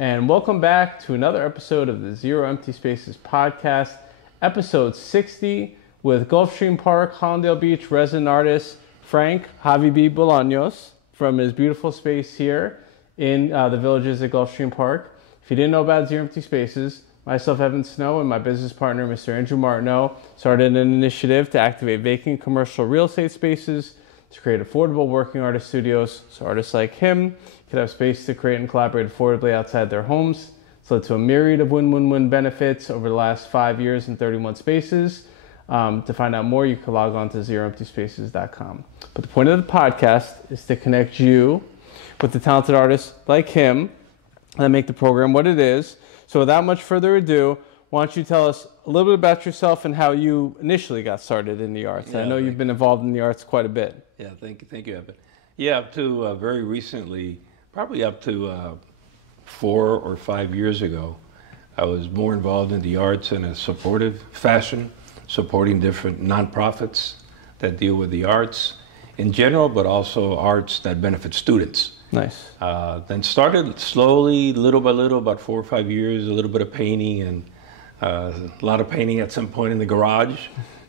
and welcome back to another episode of the Zero Empty Spaces podcast, episode 60, with Gulfstream Park, Hallandale Beach resident artist Frank Javi B. Bolaños from his beautiful space here in the Villages at Gulfstream Park. If you didn't know about Zero Empty Spaces, myself, Evan Snow, and my business partner, Mr. Andrew Martineau, started an initiative to activate vacant commercial real estate spaces to create affordable working artist studios so artists like him could have space to create and collaborate affordably outside their homes. It's led to a myriad of win-win-win benefits over the last 5 years in 31 spaces. To find out more, you can log on to zeroemptyspaces.com. But the point of the podcast is to connect you with the talented artists like him that make the program what it is. So without much further ado, why don't you tell us a little bit about yourself and how you initially got started in the arts? I know you've been involved in the arts quite a bit. Yeah, thank you, Evan. Yeah, up to very recently, probably up to 4 or 5 years ago, I was more involved in the arts in a supportive fashion, supporting different nonprofits that deal with the arts in general, but also arts that benefit students. Nice. Then started slowly, little by little, about 4 or 5 years, a little bit of painting and a lot of painting at some point in the garage.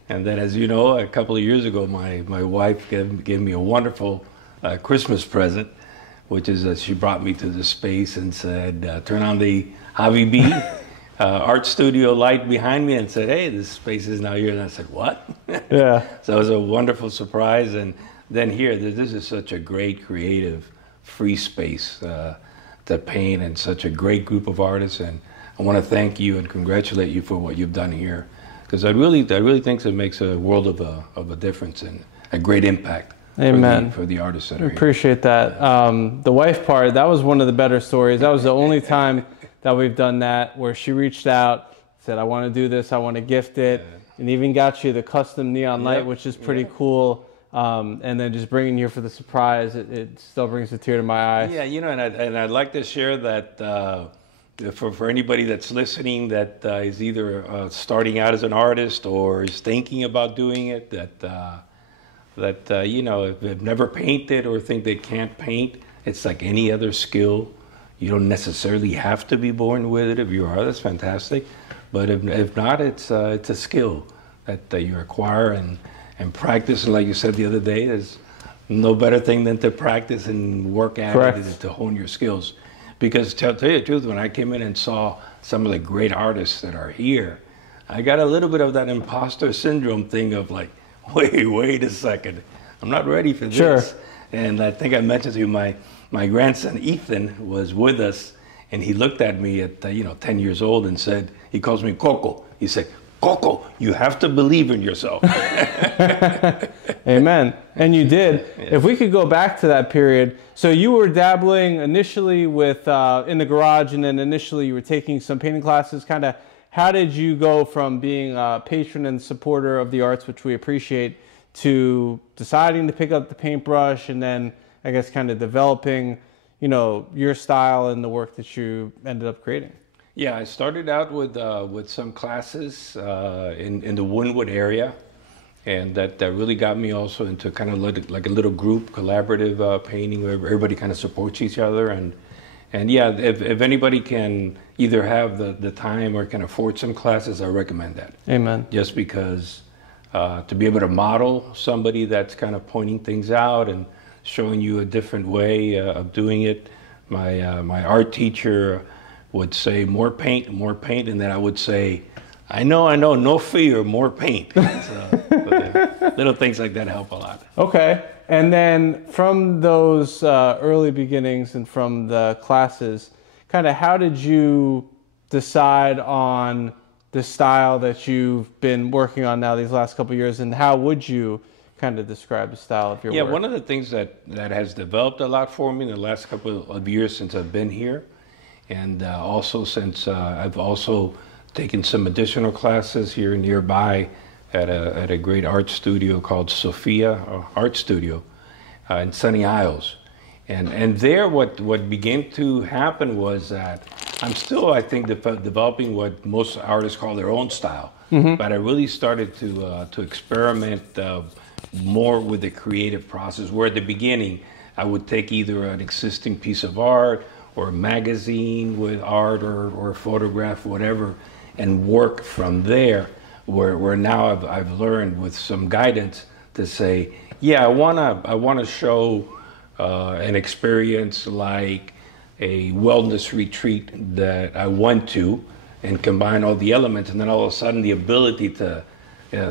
And then, as you know, a couple of years ago, my wife gave me a wonderful Christmas present, which is that she brought me to the space and said, turn on the Javi B art studio light behind me and said, hey, this space is now yours. And I said, what? Yeah. So it was a wonderful surprise. And then here, this is such a great creative free space to paint, and such a great group of artists. And I want to thank you and congratulate you for what you've done here, because I really think it makes a world of a difference and a great impact. Amen. For the artists that are here. Appreciate that. The wife part, that was one of the better stories. That was the only time that we've done that, where she reached out, said, I want to do this, I want to gift it, and even got you the custom neon light, which is pretty cool. And then just bringing you here for the surprise, it still brings a tear to my eye. Yeah, and I'd like to share that for anybody that's listening that is either starting out as an artist or is thinking about doing it, that if they've never painted or think they can't paint, it's like any other skill. You don't necessarily have to be born with it. If you are, that's fantastic. But if not, it's a skill that you acquire and practice. And like you said the other day, there's no better thing than to practice and work at it to hone your skills. Because to tell you the truth, when I came in and saw some of the great artists that are here, I got a little bit of that imposter syndrome thing of like, wait a second, I'm not ready for this. Sure. And I think I mentioned to you, my grandson Ethan was with us, and he looked at me at 10 years old and said, he calls me Coco. He said, Coco, you have to believe in yourself. Amen. And you did. Yeah. If we could go back to that period. So you were dabbling initially with in the garage, and then initially you were taking some painting classes. Kind of, how did you go from being a patron and supporter of the arts, which we appreciate, to deciding to pick up the paintbrush, and then I guess kind of developing, your style and the work that you ended up creating? Yeah, I started out with some classes in the Wynwood area, and that really got me also into kind of like a little group collaborative painting where everybody kind of supports each other. And yeah, if anybody can either have the time or can afford some classes, I recommend that. Amen. Just because to be able to model somebody that's kind of pointing things out and showing you a different way of doing it. My art teacher would say more paint, and then I would say, I know, no fear, more paint. So, little things like that help a lot. Okay, and then from those early beginnings and from the classes, kind of how did you decide on the style that you've been working on now these last couple of years, and how would you kind of describe the style of your work? Yeah, one of the things that has developed a lot for me in the last couple of years since I've been here, and also since I've also taken some additional classes here nearby at a great art studio called Sophia Art Studio in Sunny Isles. And there what began to happen was that I'm still, I think, developing what most artists call their own style. Mm-hmm. But I really started to experiment more with the creative process, where at the beginning I would take either an existing piece of art or a magazine with art or a photograph, whatever, and work from there. Where now I've learned with some guidance to say, yeah, I wanna show an experience like a wellness retreat that I went to, and combine all the elements, and then all of a sudden the ability to,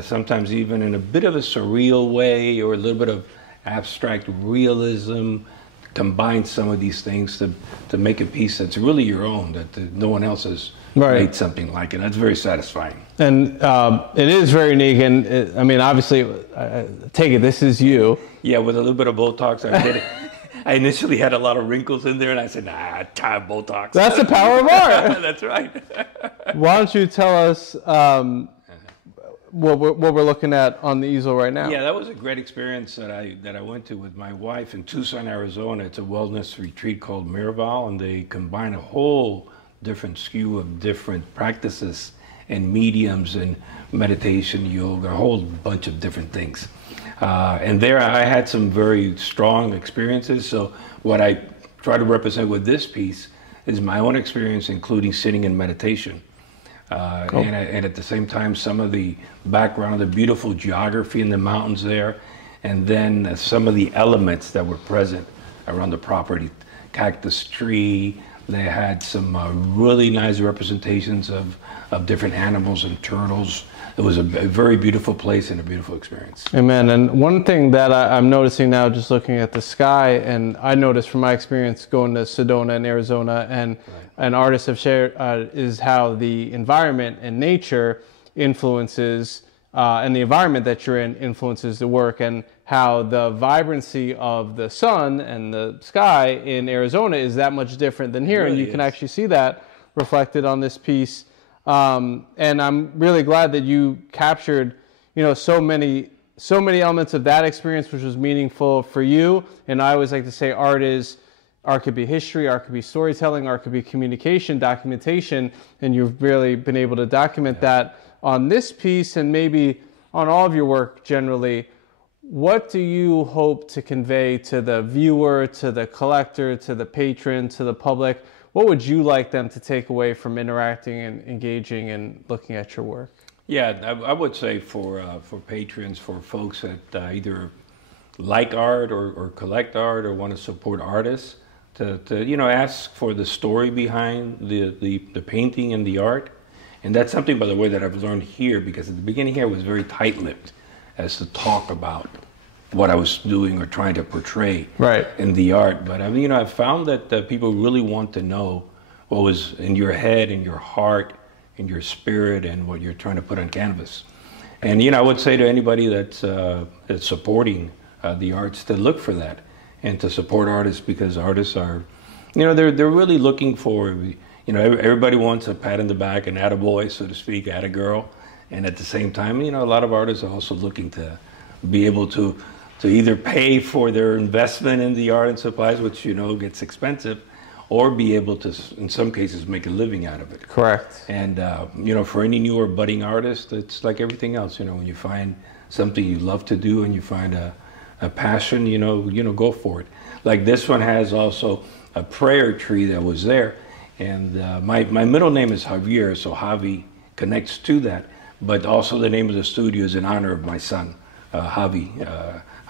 sometimes even in a bit of a surreal way or a little bit of abstract realism, combine some of these things to make a piece that's really your own, that no one else has made something like it. That's very satisfying. And it is very unique, and I mean, obviously, take it, this is you. Yeah, with a little bit of Botox, I did it. I initially had a lot of wrinkles in there, and I said, nah, time Botox. That's the power of art. That's right. Why don't you tell us what we're looking at on the easel right now? Yeah, that was a great experience that I went to with my wife in Tucson, Arizona. It's a wellness retreat called Miraval, and they combine a whole different skew of different practices and mediums and meditation, yoga, a whole bunch of different things. And there I had some very strong experiences. So what I try to represent with this piece is my own experience, including sitting in meditation. And at the same time, some of the background, the beautiful geography in the mountains there, and then some of the elements that were present around the property. Cactus tree, they had some really nice representations of different animals and turtles. It was a very beautiful place and a beautiful experience. Amen. And one thing that I'm noticing now, just looking at the sky, and I noticed from my experience going to Sedona in Arizona, and artists have shared, is how the environment and nature influences, and the environment that you're in influences the work, and how the vibrancy of the sun and the sky in Arizona is that much different than here. Really, and you can actually see that reflected on this piece. And I'm really glad that you captured, so many elements of that experience, which was meaningful for you. And I always like to say art could be history, art could be storytelling, art could be communication, documentation, and you've really been able to document that on this piece and maybe on all of your work generally. What do you hope to convey to the viewer, to the collector, to the patron, to the public? What would you like them to take away from interacting and engaging and looking at your work? Yeah, I would say for patrons, for folks that either like art or collect art or want to support artists, to ask for the story behind the painting and the art. And that's something, by the way, that I've learned here, because at the beginning here I was very tight-lipped as to talk about what I was doing or trying to portray in the art. But I've found that people really want to know what was in your head, in your heart, in your spirit, and what you're trying to put on canvas. And I would say to anybody that's supporting the arts to look for that and to support artists, because artists are, they're really looking for, everybody wants a pat in the back, an attaboy, so to speak, attagirl. And at the same time, a lot of artists are also looking to be able to either pay for their investment in the art and supplies, which, gets expensive, or be able to, in some cases, make a living out of it. Correct. And, for any new or budding artist, it's like everything else. When you find something you love to do and you find a passion, go for it. Like this one has also a prayer tree that was there. And my middle name is Javier, so Javi connects to that. But also the name of the studio is in honor of my son, Javier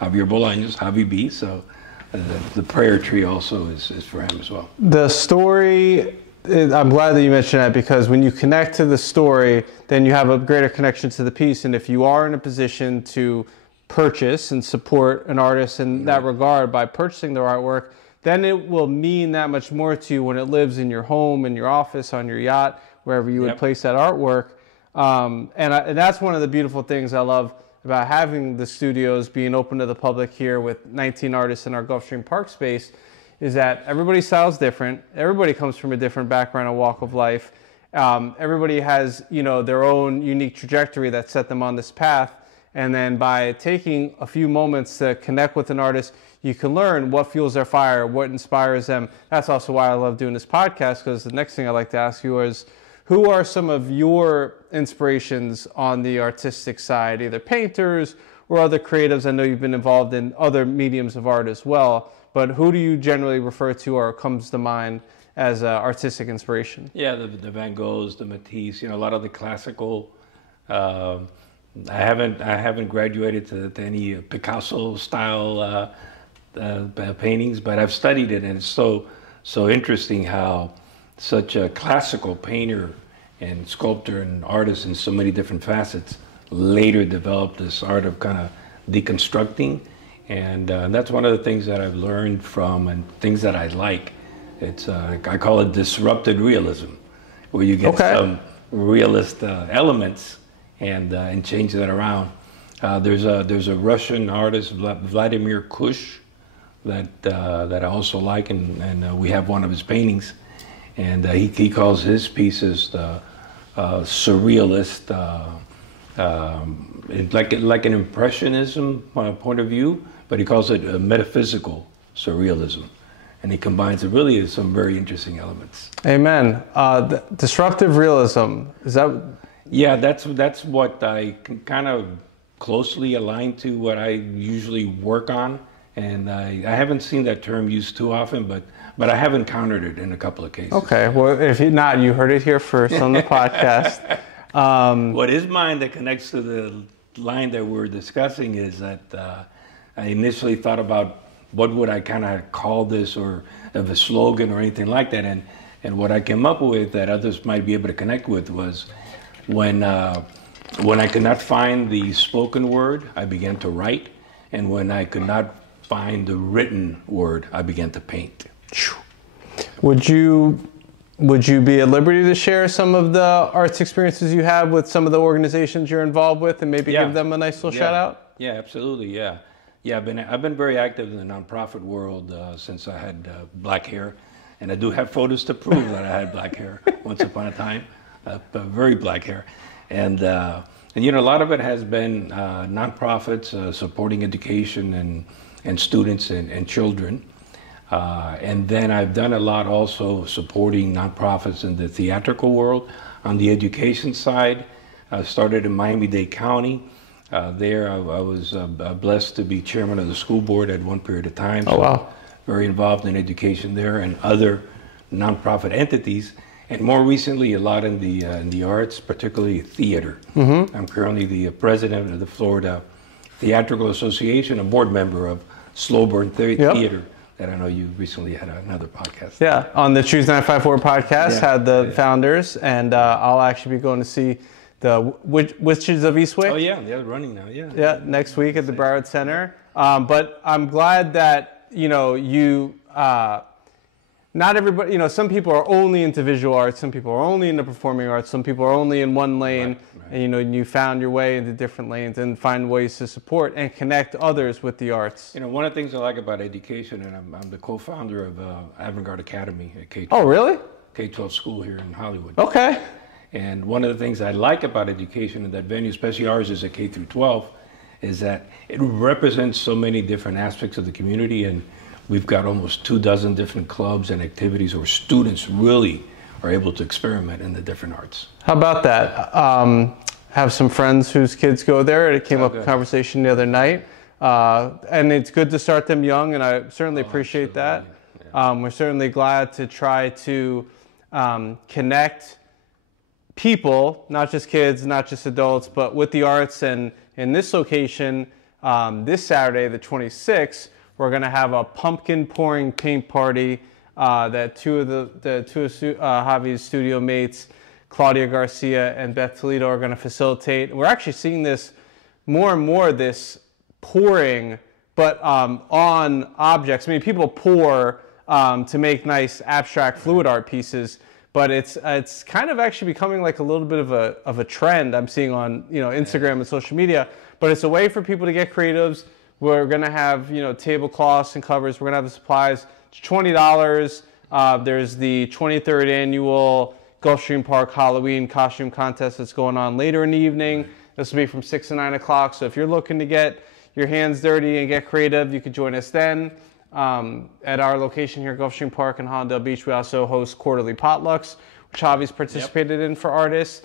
Bolaños, Javi B. So the prayer tree also is for him as well. The story, I'm glad that you mentioned that, because when you connect to the story, then you have a greater connection to the piece. And if you are in a position to purchase and support an artist in that regard by purchasing their artwork, then it will mean that much more to you when it lives in your home, in your office, on your yacht, wherever you would place that artwork. And that's one of the beautiful things I love about having the studios being open to the public here with 19 artists in our Gulfstream Park space, is that everybody's style is different. Everybody comes from a different background and walk of life. Everybody has, their own unique trajectory that set them on this path. And then by taking a few moments to connect with an artist, you can learn what fuels their fire, what inspires them. That's also why I love doing this podcast, because the next thing I'd like to ask you is, who are some of your inspirations on the artistic side, either painters or other creatives? I know you've been involved in other mediums of art as well, but who do you generally refer to or comes to mind as artistic inspiration? Yeah, the Van Goghs, the Matisse, a lot of the classical. I haven't graduated to any Picasso style paintings, but I've studied it, and it's so interesting how such a classical painter and sculptor and artist in so many different facets later developed this art of kind of deconstructing, and that's one of the things that I've learned from and things that I like. It's I call it disrupted realism, where you get some realist elements and change that around. There's a Russian artist, Vladimir Kush, that I also like, and we have one of his paintings, and he calls his pieces surrealist, like an impressionism point of view, but he calls it a metaphysical surrealism, and he combines it really with some very interesting elements. Amen. Disruptive realism, is that? Yeah, that's what I can kind of closely align to what I usually work on, and I haven't seen that term used too often, but I have encountered it in a couple of cases. Okay, well, if not, you heard it here first on the podcast. What is mine that connects to the line that we're discussing is that I initially thought about what would I kind of call this, or of a slogan or anything like that, and what I came up with that others might be able to connect with was when I could not find the spoken word, I began to write, and when I could not find the written word, I began to paint. Would you be at liberty to share some of the arts experiences you have with some of the organizations you're involved with, and maybe give them a nice little shout out? Yeah, absolutely. Yeah. I've been very active in the nonprofit world since I had black hair, and I do have photos to prove that I had black hair once upon a time, very black hair, and a lot of it has been nonprofits supporting education and students and children. And then I've done a lot also supporting nonprofits in the theatrical world. On the education side, I started in Miami-Dade County. There I was blessed to be chairman of the school board at one period of time. Oh, wow. Very involved in education there and other nonprofit entities. And more recently, a lot in the arts, particularly theater. Mm-hmm. I'm currently the president of the Florida Theatrical Association, a board member of Slow Burn Theater. That I know you recently had another podcast. Yeah, on the Choose 954 podcast, had the founders, and I'll actually be going to see the Witches of Eastwick. Oh yeah, they're running now, yeah. Yeah, next week at the Broward Center. But I'm glad that, not everybody, some people are only into visual arts, some people are only into performing arts, some people are only in one lane, right. And you found your way into different lanes and find ways to support and connect others with the arts. One of the things I like about education, and I'm the co-founder of Avant-Garde Academy at K-12. Oh, really? K-12 school here in Hollywood. Okay. And one of the things I like about education in that venue, especially ours is at K through 12, is that it represents so many different aspects of the community, and we've got almost 24 different clubs and activities where students really are able to experiment in the different arts. How about that? Have some friends whose kids go there. It came up in conversation the other night. And it's good to start them young, and I certainly appreciate that. Yeah. We're certainly glad to try to connect people, not just kids, not just adults, but with the arts. And in this location, this Saturday, the 26th, we're going to have a pumpkin pouring paint party that two of Javi's studio mates, Claudia Garcia and Beth Toledo, are going to facilitate. We're actually seeing this more and more, this pouring, but on objects. I mean, people pour to make nice abstract fluid art pieces, but it's kind of actually becoming like a little bit of a trend I'm seeing on Instagram and social media. But it's a way for people to get creatives. We're going to have, tablecloths and covers. We're going to have the supplies. It's $20. There's the 23rd annual Gulfstream Park Halloween costume contest that's going on later in the evening. This will be from 6 to 9 o'clock. So if you're looking to get your hands dirty and get creative, you can join us then. At our location here at Gulfstream Park in Hallandale Beach, we also host quarterly potlucks, which Javi's participated in for artists.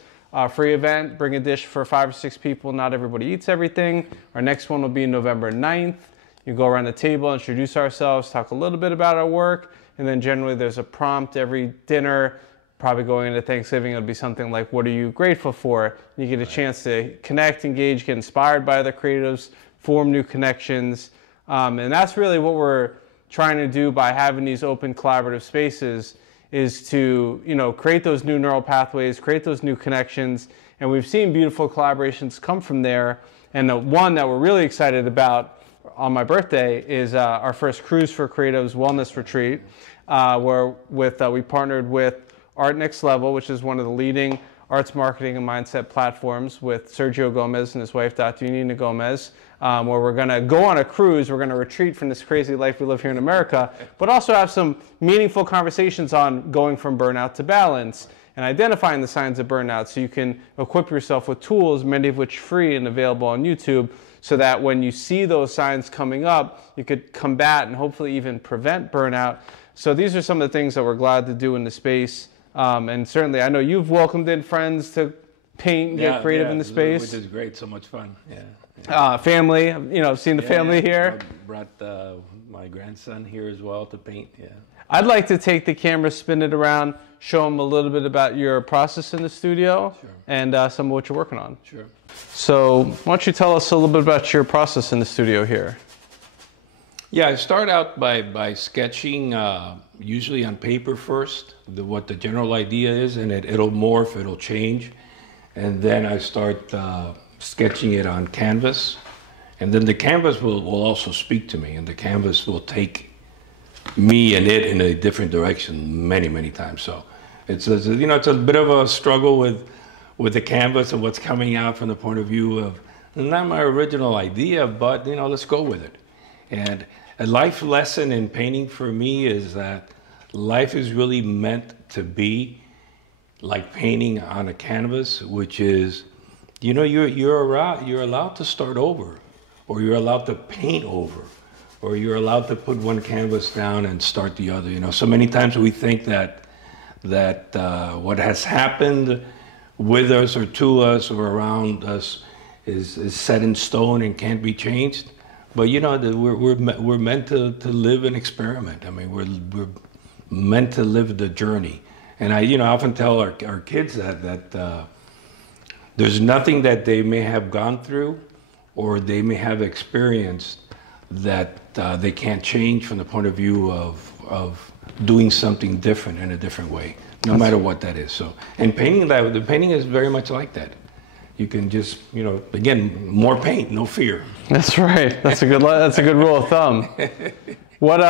Free event, bring a dish for 5 or 6 people. Not everybody eats everything. Our next one will be November 9th. You go around the table, introduce ourselves, talk a little bit about our work, And then generally there's a prompt every dinner. Probably going into Thanksgiving, it'll be something like, what are you grateful for? And you get a chance to connect, engage, get inspired by other creatives, form new connections. And that's really what we're trying to do by having these open collaborative spaces, is to, create those new neural pathways, create those new connections. And we've seen beautiful collaborations come from there. And the one that we're really excited about on my birthday is our first Cruise for Creatives Wellness Retreat, where we partnered with Art Next Level, which is one of the leading arts marketing and mindset platforms, with Sergio Gomez and his wife, Dr. Nina Gomez, where we're going to go on a cruise. We're going to retreat from this crazy life we live here in America, but also have some meaningful conversations on going from burnout to balance and identifying the signs of burnout, so you can equip yourself with tools, many of which free and available on YouTube, so that when you see those signs coming up, you could combat and hopefully even prevent burnout. So these are some of the things that we're glad to do in the space. And certainly, I know you've welcomed in friends to paint and get creative in the space. Which is great, so much fun. Family, I've seen the family here. I brought my grandson here as well to paint, I'd like to take the camera, spin it around, show them a little bit about your process in the studio and some of what you're working on. Sure. So why don't you tell us a little bit about your process in the studio here? Yeah, I start out by sketching, usually on paper first, what the general idea is, and it'll morph, it'll change. And then I start sketching it on canvas. And then the canvas will also speak to me, and the canvas will take me and it in a different direction many, many times. So it's a bit of a struggle with the canvas and what's coming out from the point of view of not my original idea, but let's go with it. And a life lesson in painting for me is that life is really meant to be like painting on a canvas, which is, you're allowed to start over, or you're allowed to paint over, or you're allowed to put one canvas down and start the other. So many times we think that what has happened with us or to us or around us is set in stone and can't be changed. But we're meant to live an experiment. I mean, we're meant to live the journey. And I often tell our kids that there's nothing that they may have gone through or they may have experienced that they can't change from the point of view of doing something different in a different way, no matter what that is. So, and the painting is very much like that. You can just, again, more paint, no fear. That's right. That's a good rule of thumb. What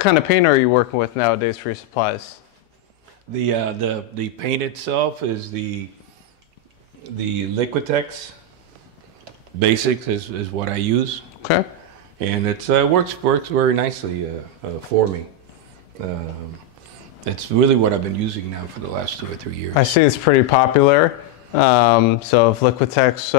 kind of paint are you working with nowadays for your supplies? The paint itself is the Liquitex Basics is what I use. Okay. And it works very nicely for me. It's really what I've been using now for the last 2 or 3 years. I see it's pretty popular. So if Liquitex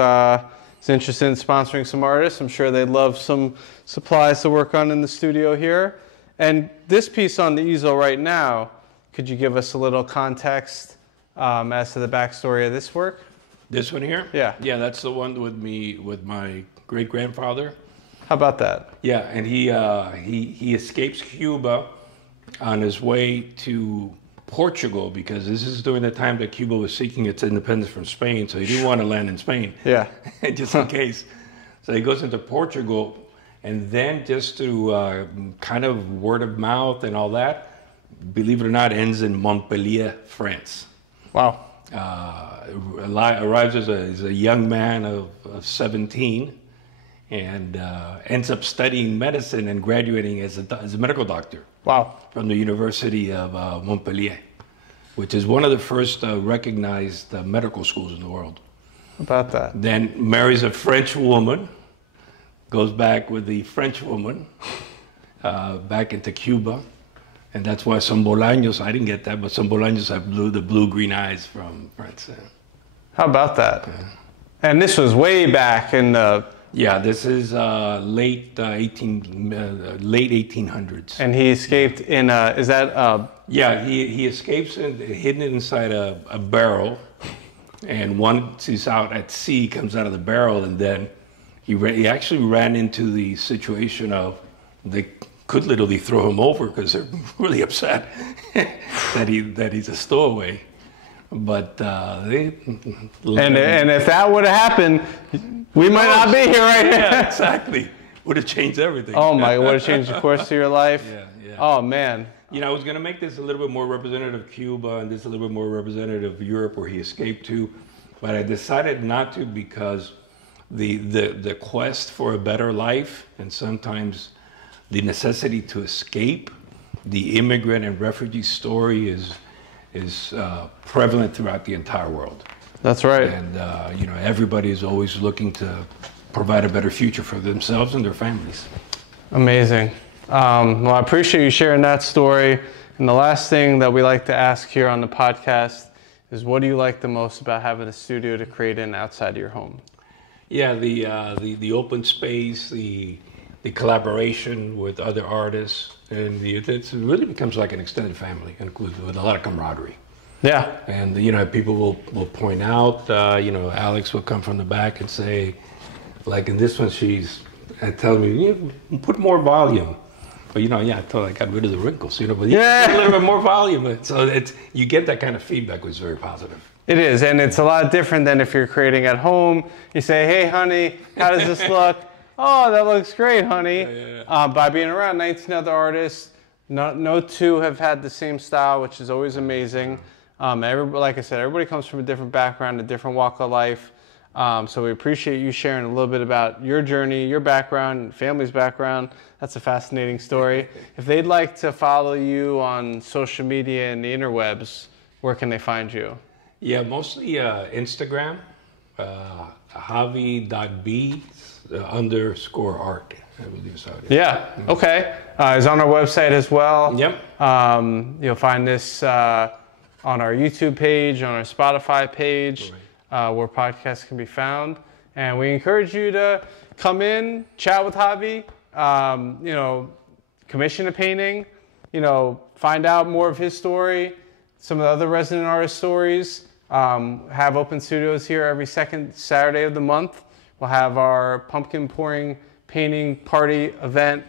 is interested in sponsoring some artists, I'm sure they'd love some supplies to work on in the studio here. And this piece on the easel right now, could you give us a little context as to the backstory of this work? This one here? Yeah. Yeah, that's the one with my great-grandfather. How about that? Yeah, and he escapes Cuba on his way to Portugal, because this is during the time that Cuba was seeking its independence from Spain, so he didn't want to land in Spain. Yeah. Just in case. So he goes into Portugal, and then just through kind of word of mouth and all that, believe it or not, ends in Montpellier, France. Wow. Arrives as a young man of 17, and ends up studying medicine and graduating as a medical doctor. Wow. From the University of Montpellier, which is one of the first recognized medical schools in the world. How about that? Then marries a French woman, goes back with the French woman back into Cuba. And that's why some Bolaños, I didn't get that, but some Bolaños have the blue-green eyes from France. How about that? Yeah. And this was way back in the... Yeah, this is late 1800s. And he escaped in, is that... Yeah, he escapes hidden inside a barrel. And once he's out at sea, comes out of the barrel, and then he actually ran into the situation of, they could literally throw him over because they're really upset that he's a stowaway. But and if that would have happened, we might not be here right now. Yeah, exactly. Would have changed everything. Oh my! Would have changed the course of your life. Yeah, yeah. Oh man. You know, I was going to make this a little bit more representative of Cuba and this a little bit more representative of Europe, where he escaped to, but I decided not to because the quest for a better life and sometimes the necessity to escape, the immigrant and refugee story is prevalent throughout the entire world. That's right. And you know, everybody is always looking to provide a better future for themselves and their families. Amazing. Well, I appreciate you sharing that story. And the last thing that we like to ask here on the podcast is, what do you like the most about having a studio to create in outside of your home? Yeah, the open space, the collaboration with other artists, and it really becomes like an extended family, with a lot of camaraderie. Yeah. And you know, people will point out, you know, Alex will come from the back and say, like in this one, she's telling me, you know, put more volume. But you know, yeah, I told her I got rid of the wrinkles, you know, but yeah, a little bit more volume. So you get that kind of feedback, which is very positive. It is, and it's a lot different than if you're creating at home. You say, hey, honey, how does this look? Oh, that looks great, honey. Yeah. By being around 19 other artists, no two have had the same style, which is always amazing. Like I said, everybody comes from a different background, a different walk of life. So we appreciate you sharing a little bit about your journey, your background, family's background. That's a fascinating story. If they'd like to follow you on social media and the interwebs, where can they find you? Yeah, mostly Instagram, Javi.B _art, I believe is how it is. Yeah, okay. It's on our website as well. Yep. You'll find this on our YouTube page, on our Spotify page, where podcasts can be found. And we encourage you to come in, chat with Javi, you know, commission a painting, you know, find out more of his story, some of the other resident artist stories. Have open studios here every second Saturday of the month. We'll have our pumpkin pouring painting party event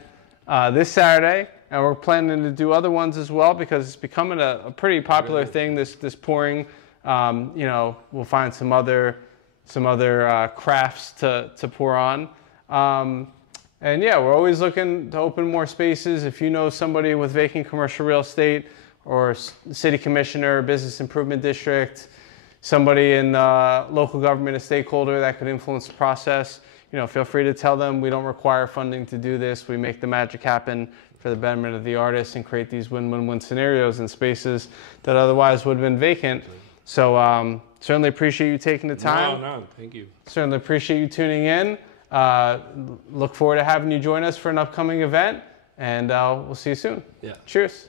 this Saturday, and we're planning to do other ones as well because it's becoming a pretty popular thing. This pouring, you know, we'll find some other crafts to pour on, and yeah, we're always looking to open more spaces. If you know somebody with vacant commercial real estate, or city commissioner, business improvement district, somebody in local government, a stakeholder that could influence the process, you know, feel free to tell them. We don't require funding to do this. We make the magic happen for the betterment of the artists and create these win-win-win scenarios in spaces that otherwise would have been vacant. So certainly appreciate you taking the time. No, thank you. Certainly appreciate you tuning in. Look forward to having you join us for an upcoming event, and we'll see you soon. Yeah. Cheers.